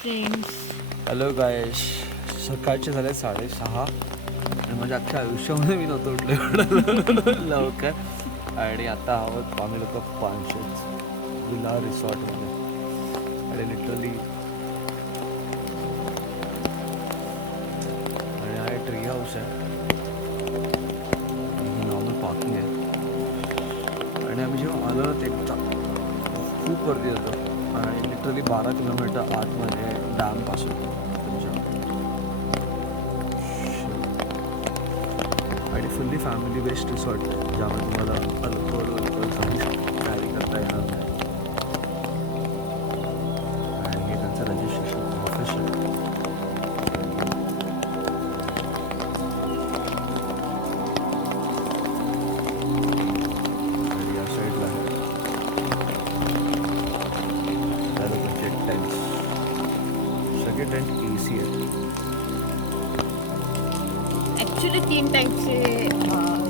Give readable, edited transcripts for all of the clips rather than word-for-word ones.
Friends. Hello गायश, सकाळचे झाले 6:30 आणि माझ्या अख्ख्या आयुष्यामध्ये मी नव्हतं उठलो एवढं लवकर. आणि आता आहोत आम्ही लोक पानशेत विला रिसॉर्टमध्ये. आणि लिटरली आणि हा ट्री हाऊस आहे, नॉर्मल पार्किंग आहे. आणि आम्ही जेव्हा आलो ना तेव्हा खूप गर्दी होतं. आणि लिटरली 12 किलोमीटर आतमध्ये डॅमपासून आणि फुल्ली फॅमिली बेस्ड रिसॉर्ट, ज्यामध्ये तुम्हाला अल्कोहोल कॅरी करता येणार नाही. आणि हे त्यांचं रजिस्ट्रेशन ऑफिस आहे. आणि या साईडला आहे त्यानंतर टेंट, सगळे टेंट AC आहेत. ॲक्च्युली 3 टाईपचे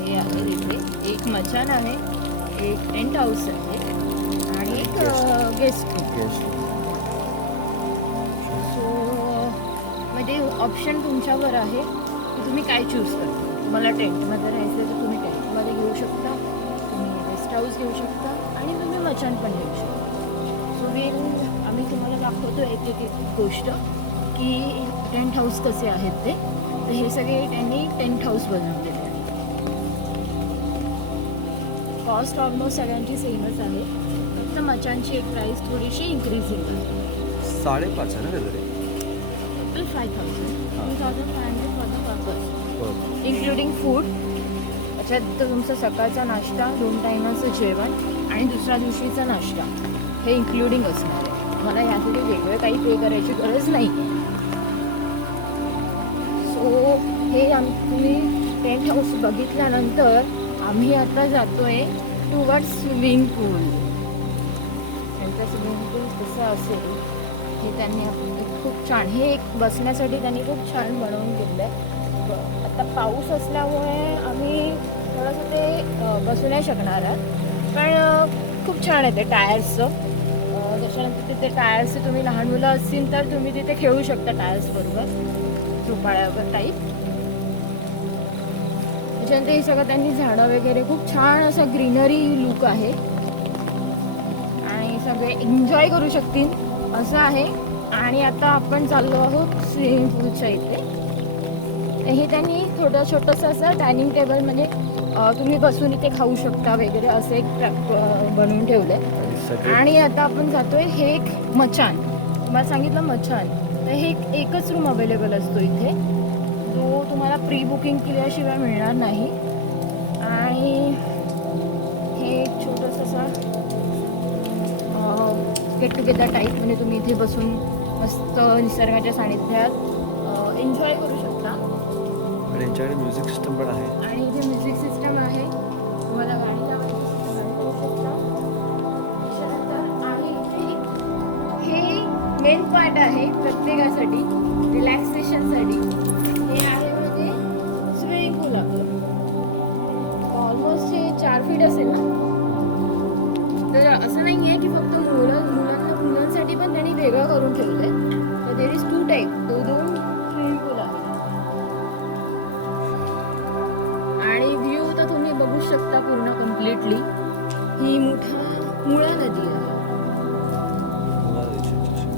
हे आहे इथे. एक मचान आहे, एक टेंट हाऊस आहे आणि एक गेस्ट रूम. सो मध्ये ऑप्शन तुमच्यावर आहे की तुम्ही काय चूज करता. तुम्हाला टेंटमध्ये राहायचं तर तुम्ही टेंटमध्ये घेऊ शकता, तुम्ही गेस्ट हाऊस घेऊ शकता आणि तुम्ही मचान पण घेऊ शकता. सो आम्ही तुम्हाला दाखवतो एक गोष्ट की टेंट हाऊस कसे आहेत ते. तर हे सगळे त्यांनी टेंट हाऊस बनवलेले आहे. कॉस्ट ऑलमोस्ट सगळ्यांची सेमच आहे, फक्त मचानची एक प्राईस थोडीशी इन्क्रीजिंग आहे. 5.5 आहे ना काहीतरी. टोटल 5,000 2,500 फॉर द पर्पज हो. Including food. त्याच्यात तुमचा सकाळचा नाश्ता, 2 टायमाचं जेवण आणि दुसऱ्या दिवशीचा नाश्ता हे इन्क्लुडिंग असणार आहे. मला यासाठी वेगळं काही पे करायची गरज नाही. सो हे तुम्ही टेंट हाऊस बघितल्यानंतर आम्ही आता जातोय टुवर्ड्स स्विमिंग पूल. त्यांचं स्विमिंग पूल कसं असेल हे त्यांनी खूप छान, हे एक बसण्यासाठी त्यांनी खूप छान बनवून घेतलं आहे. आता पाऊस असल्यामुळे आम्ही थोडंसं ते बसू नाही शकणार आहात, पण खूप छान आहे ते टायर्सचं. त्याच्यानंतर तिथे टायर्सचे तुम्ही लहान मुलं असतील तर तुम्ही तिथे खेळू शकता टायर्सबरोबर, झोपाळ्यावर टाईप. त्याच्यानंतर हे सगळं त्यांनी झाडं वगैरे खूप छान असं ग्रीनरी लुक आहे आणि सगळे एन्जॉय करू शकतील असं आहे. आणि आता आपण चाललो आहोत स्विमिंग पूलच्या इथे. हे त्यांनी छोटंसं असं डायनिंग टेबल, म्हणजे तुम्ही बसून इथे खाऊ शकता वगैरे असं एक बनवून ठेवलं आहे. आणि आता आपण जातोय हे एक मचान, तुम्हाला सांगितलं मचान, तर हे एकच रूम अवेलेबल असतो इथे, जो तुम्हाला प्री बुकिंग केल्याशिवाय मिळणार नाही. आणि हे एक छोटंसं असं गेट टुगेदर टाईप, म्हणजे तुम्ही इथे बसून मस्त निसर्गाच्या सानिध्यात एन्जॉय करू शकता. आणि यांच्याकडे म्युझिक सिस्टम पण आहे. आणि इथे म्युझिक सिस्टम आहे, तुम्हाला गाणी लावायची गाणी लावू शकता. त्याच्यानंतर आणि इथे हे मेन पार्ट आहे प्रत्येकासाठी रिलॅक्सेशनसाठी. हे आहे म्हणजे स्विमिंग पूल आपलं. ऑलमोस्ट हे 4 फीट असेल ना. तर असं नाही आहे की फक्त मुलांसाठी पण त्यांनी वेगळं करून ठेवलं आहे. तर देर इज 2 टाईप, 2 स्विमिंग पूल आहे. आणि व्ह्यू तर तुम्ही बघू शकता पूर्ण कम्प्लिटली. ही मुळा नदी आहे.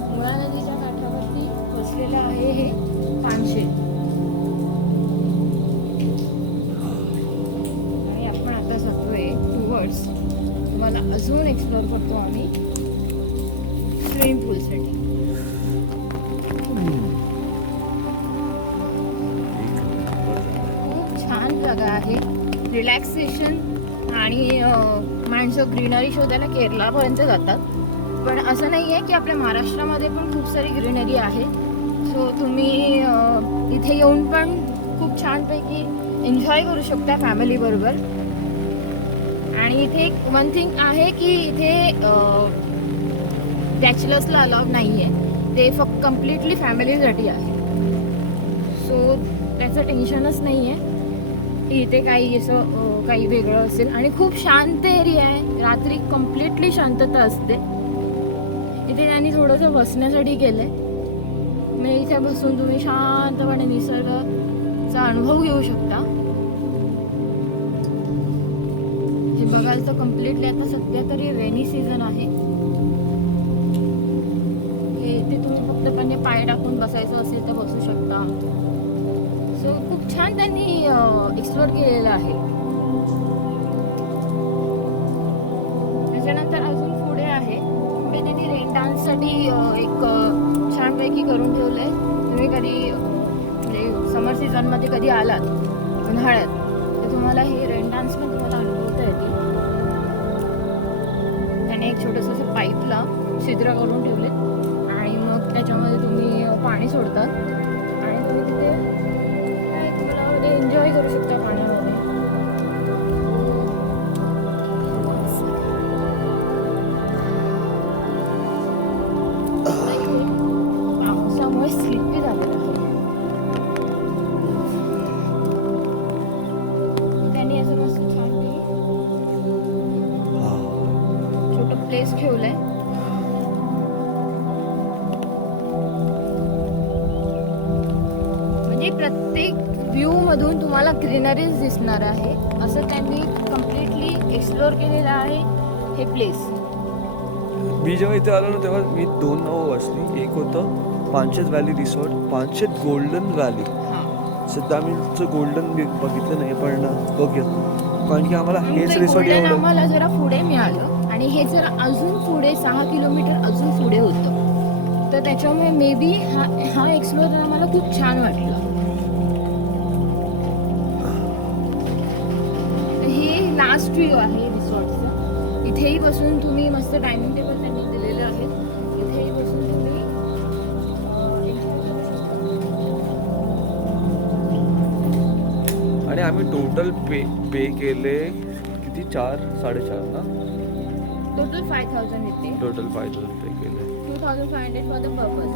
मुळा नदीच्या काठावरती वसलेलं आहे हे पानशेत. आणि आपण आता जातोय टुवर्ड्स, तुम्हाला अजून एक्सप्लोअर करतो आम्ही स्विमिंग पूलसाठी. खूप छान जागा आहे, रिलॅक्सेशन. आणि माणसं ग्रीनरी शोधायला केरलापर्यंत जातात, पण असं नाही आहे की आपल्या महाराष्ट्रामध्ये पण खूप सारी ग्रीनरी आहे. सो तुम्ही इथे येऊन पण खूप छानपैकी एन्जॉय करू शकता फॅमिलीबरोबर. आणि इथे एक वन थिंग आहे की इथे बॅचलर्सला अलाउड नाही आहे, ते फक्त कम्प्लिटली फॅमिलीसाठी आहे. सो त्याचं टेन्शनच नाही आहे की इथे काही असं काही वेगळं असेल. आणि खूप शांत एरिया आहे, रात्री कम्प्लिटली शांतता असते. इथे त्यांनी थोडंसं बसण्यासाठी केलं आहे. म्हणजे इथे बसून तुम्ही शांतपणे निसर्गाचा अनुभव घेऊ शकता. हे बघायला तर कम्प्लिटली आता सध्या तरी रेनी सीझन आहे. हे इथे तुम्ही फक्त पाणी पाय टाकून बसायचं असेल तर बसू शकता. सो खूप छान त्यांनी एक्सप्लोर केलेलं आहे. त्याच्यानंतर अजून पुढे आहे, पुढे त्यांनी रेन डान्ससाठी एक छानपैकी करून ठेवलं आहे. तुम्ही कधी म्हणजे समर सीझनमध्ये कधी आलात उन्हाळ्यात तर तुम्हाला हे रेन डान्स पण तुम्हाला अनुभवता येतील. त्याने एक छोटंसं असं पाईपला छिद्र करून ठेवले आणि मग त्याच्यामध्ये तुम्ही पाणी सोडतात आणि तुम्ही तिथे काय तुम्हाला एन्जॉय करू शकता पाण्यामध्ये. पावसामुळे स्लिपी झालेलं आहे. त्यांनी असं मस्त छान छोटं प्लेस ठेवलंय. म्हणजे प्रत्येक व्ह्यू मधून तुम्हाला ग्रीनरीज दिसणार आहे असं त्यांनी कम्प्लिटली एक्सप्लोर केलेलं आहे हे प्लेस. मी जेव्हा इथे आलो ना तेव्हा मी 2 नावं वाचली. एक होतं Panshet valley resort, Panshet golden valley. सध्या आम्ही तुमचं गोल्डन बघितलं नाही पण बघूया, कारण की आम्हाला हेच रिसॉर्ट गोल्डन एवढं आम्हाला जरा पुढे मिळालं आणि हे जरा अजून पुढे 6 किलोमीटर अजून पुढे होतं. तर त्याच्यामुळे मे बी हा एक्सप्लोर आम्हाला खूप छान वाटलं. तर हे लास्ट व्ह्यू आहे रिसॉर्टचं. इथेही बसून तुम्ही मस्त डायनिंग टेबल त्यांनी दिलेलं आहे. इथेही बसून तुम्ही आणि आम्ही टोटल पे केले किती 4-4.5 ना. टोटल 5,000 येते. टोटल 5,000 पे केले. 2,500 फॉर द पर्पज.